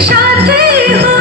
山子一